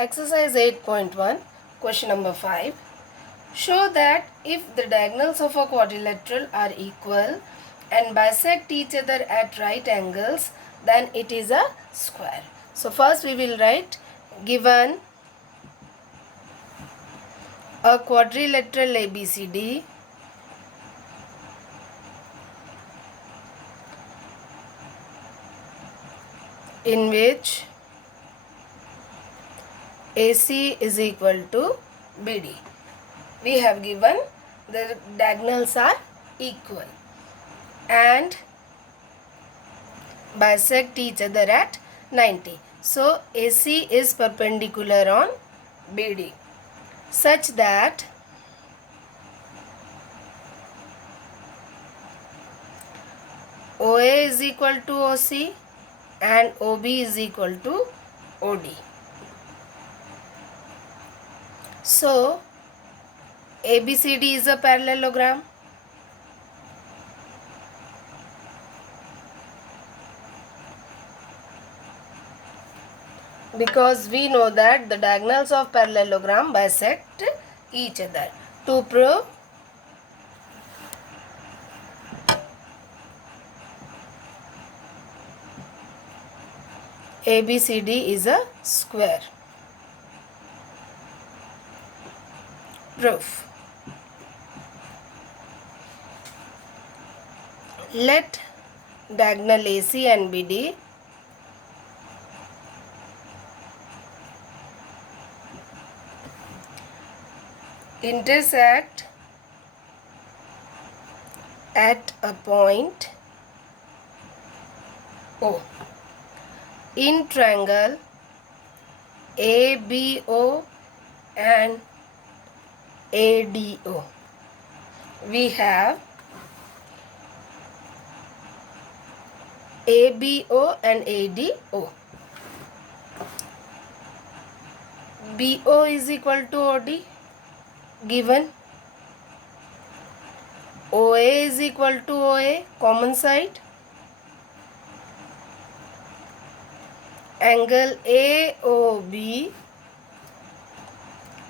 Exercise 8.1, question number 5. Show that if the diagonals of a quadrilateral are equal and bisect each other at right angles, then it is a square. So first we will write, given a quadrilateral ABCD in which AC is equal to BD. We have given the diagonals are equal and bisect each other at 90. So AC is perpendicular on BD such that OA is equal to OC and OB is equal to OD. So ABCD is a parallelogram. Because we know that the diagonals of parallelogram bisect each other. To prove, ABCD is a square. Proof. Let diagonal AC and BD intersect at a point O in triangle ABO and ADO. We have ABO and ADO. BO is equal to OD given. OA is equal to OA, common side. Angle AOB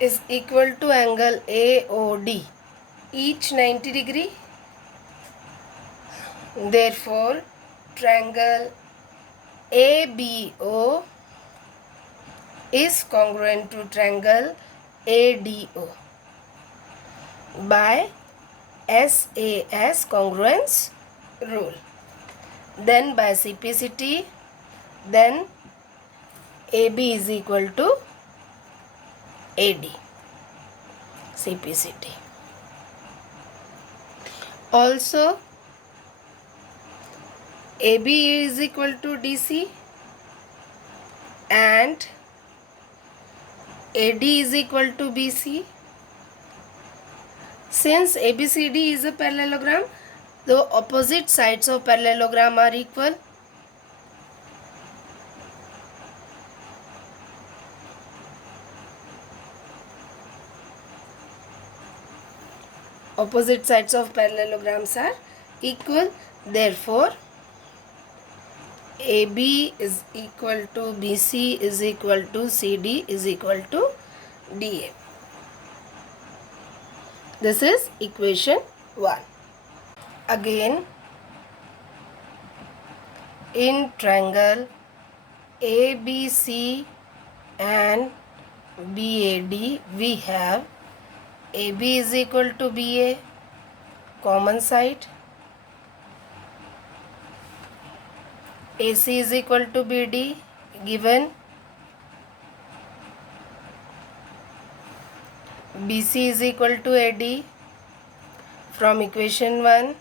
is equal to angle AOD, each 90 degree. Therefore, triangle ABO is congruent to triangle ADO by SAS congruence rule. Then by CPCT, then AB is equal to AD, CPCT. Also, AB is equal to DC and AD is equal to BC. Since ABCD is a parallelogram, the opposite sides of parallelogram are equal. Opposite sides of parallelograms are equal. Therefore, AB is equal to BC is equal to CD is equal to DA. This is equation 1. Again, in triangle ABC and BAD, we have AB is equal to BA, common side. AC is equal to BD, given. BC is equal to AD from equation 1.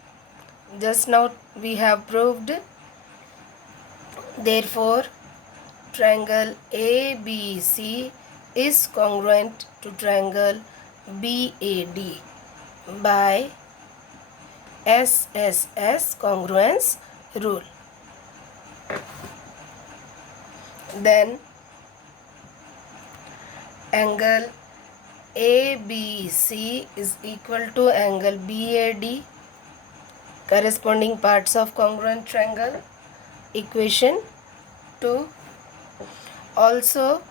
Just now we have proved. Therefore, triangle ABC is congruent to triangle BAD by SSS congruence rule. Then angle ABC is equal to angle BAD, corresponding parts of congruent triangle, equation 2. Also,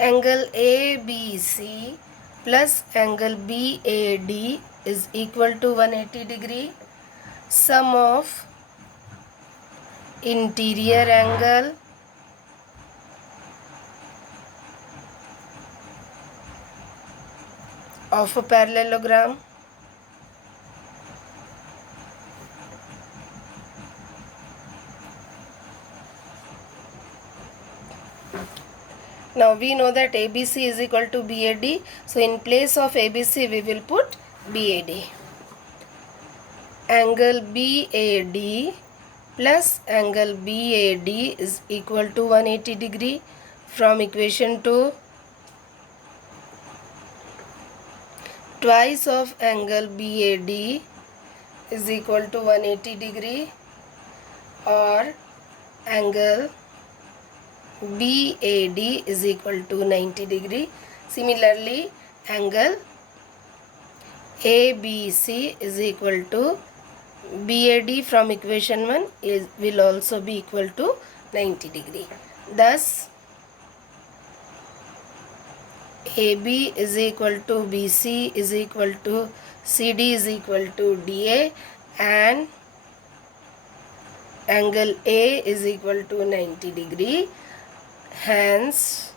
angle ABC plus angle BAD is equal to 180 degree. Sum of interior angle of a parallelogram Now we know that ABC is equal to BAD. So in place of ABC we will put BAD. Angle BAD plus angle BAD is equal to 180 degree. From equation 2, twice of angle BAD is equal to 180 degree, or angle BAD is equal to 90 degree. Similarly, angle ABC is equal to BAD from equation 1 will also be equal to 90 degree. Thus, AB is equal to BC is equal to CD is equal to DA, and angle A is equal to 90 degree. Hence,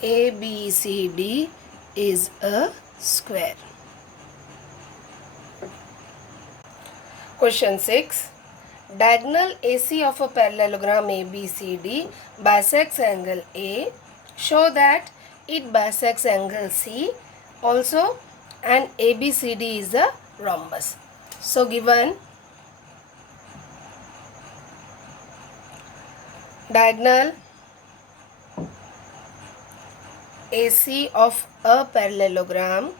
ABCD is a square. Question 6. Diagonal AC of a parallelogram ABCD bisects angle A. Show that it bisects angle C also, and ABCD is a rhombus. So given diagonal AC of a parallelogram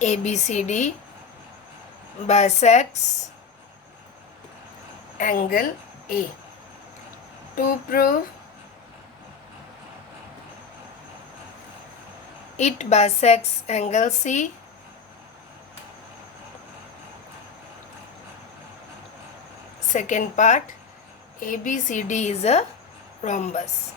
ABCD bisects angle A. To prove it bisects angle C, second part, ABCD is a rhombus.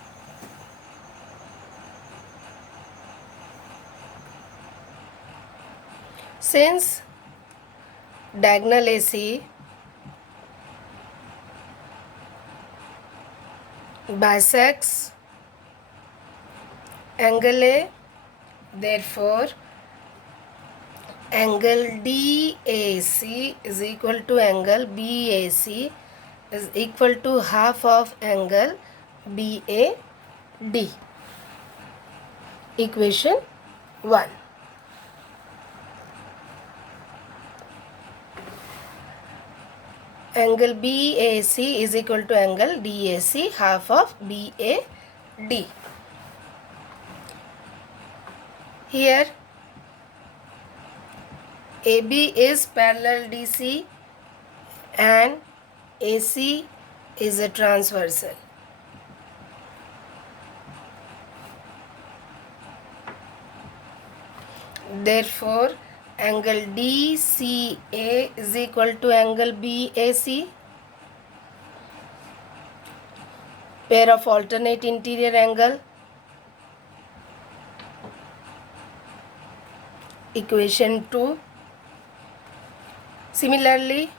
Since diagonal AC bisects angle A, therefore angle DAC is equal to angle BAC is equal to half of angle BAD. Equation 1. Angle BAC is equal to angle DAC, half of BAD. Here AB is parallel DC and AC is a transversal. Therefore, angle DCA is equal to angle BAC. Pair of alternate interior angle. Equation 2. Similarly,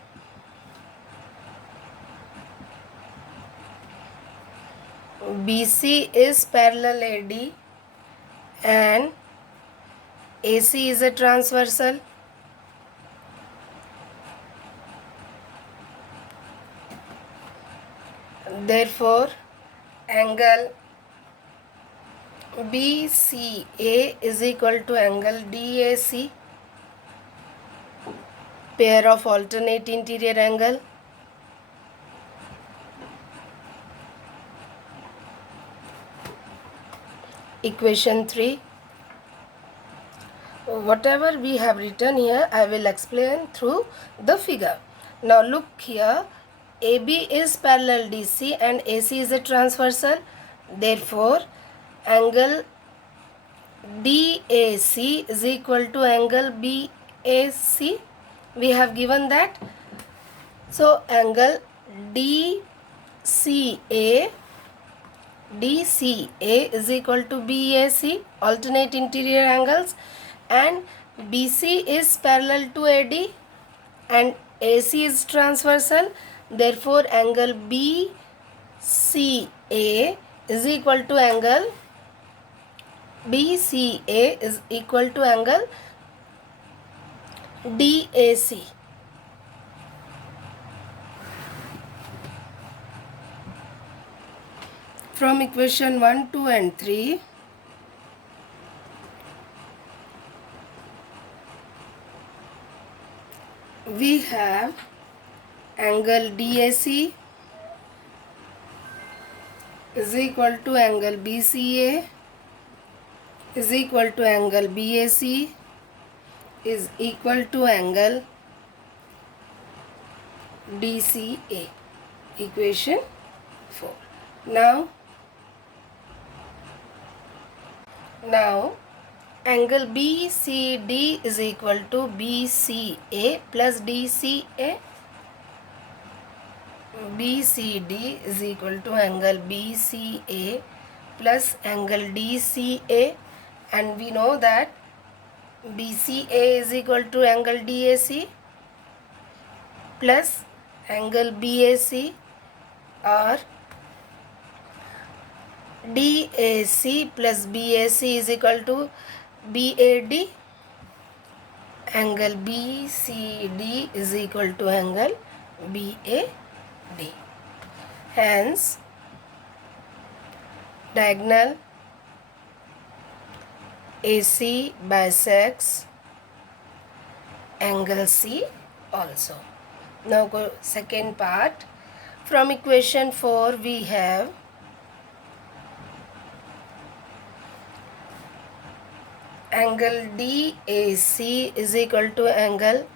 BC is parallel AD and AC is a transversal. Therefore, angle BCA is equal to angle DAC, pair of alternate interior angle. Equation 3. Whatever we have written here, I will explain through the figure. Now look here, AB is parallel DC and AC is a transversal. Therefore, angle DAC is equal to angle BAC. we have given that. So angle DCA is equal to BAC, alternate interior angles, and BC is parallel to AD and AC is transversal. Therefore angle BCA is equal to angle DAC. From equation 1, 2 and 3, we have angle DAC is equal to angle BCA is equal to angle BAC is equal to angle DCA. Equation 4. Now angle BCD is equal to BCA plus DCA. BCD is equal to angle BCA plus angle DCA, and we know that BCA is equal to angle DAC plus angle BAC, or DAC plus BAC is equal to BAD. Angle BCD is equal to angle BAD. Hence, diagonal AC bisects angle C also. Now go second part. From equation 4 we have angle DAC is equal to angle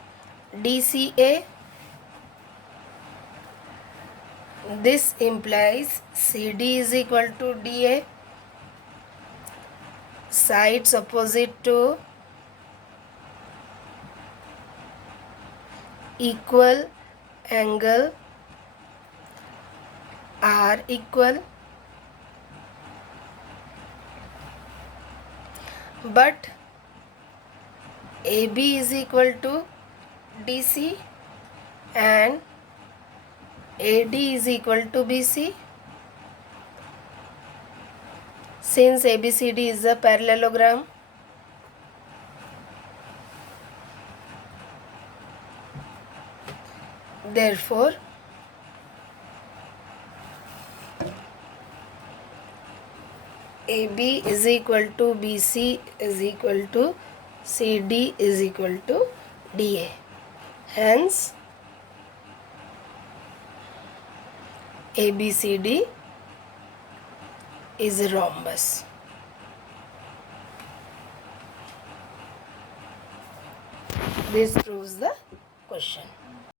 DCA. This implies CD is equal to DA. Sides opposite to equal angle are equal, but AB is equal to DC and AD is equal to BC. Since ABCD is a parallelogram, therefore AB is equal to BC is equal to CD is equal to DA. Hence, ABCD is a rhombus. This proves the question.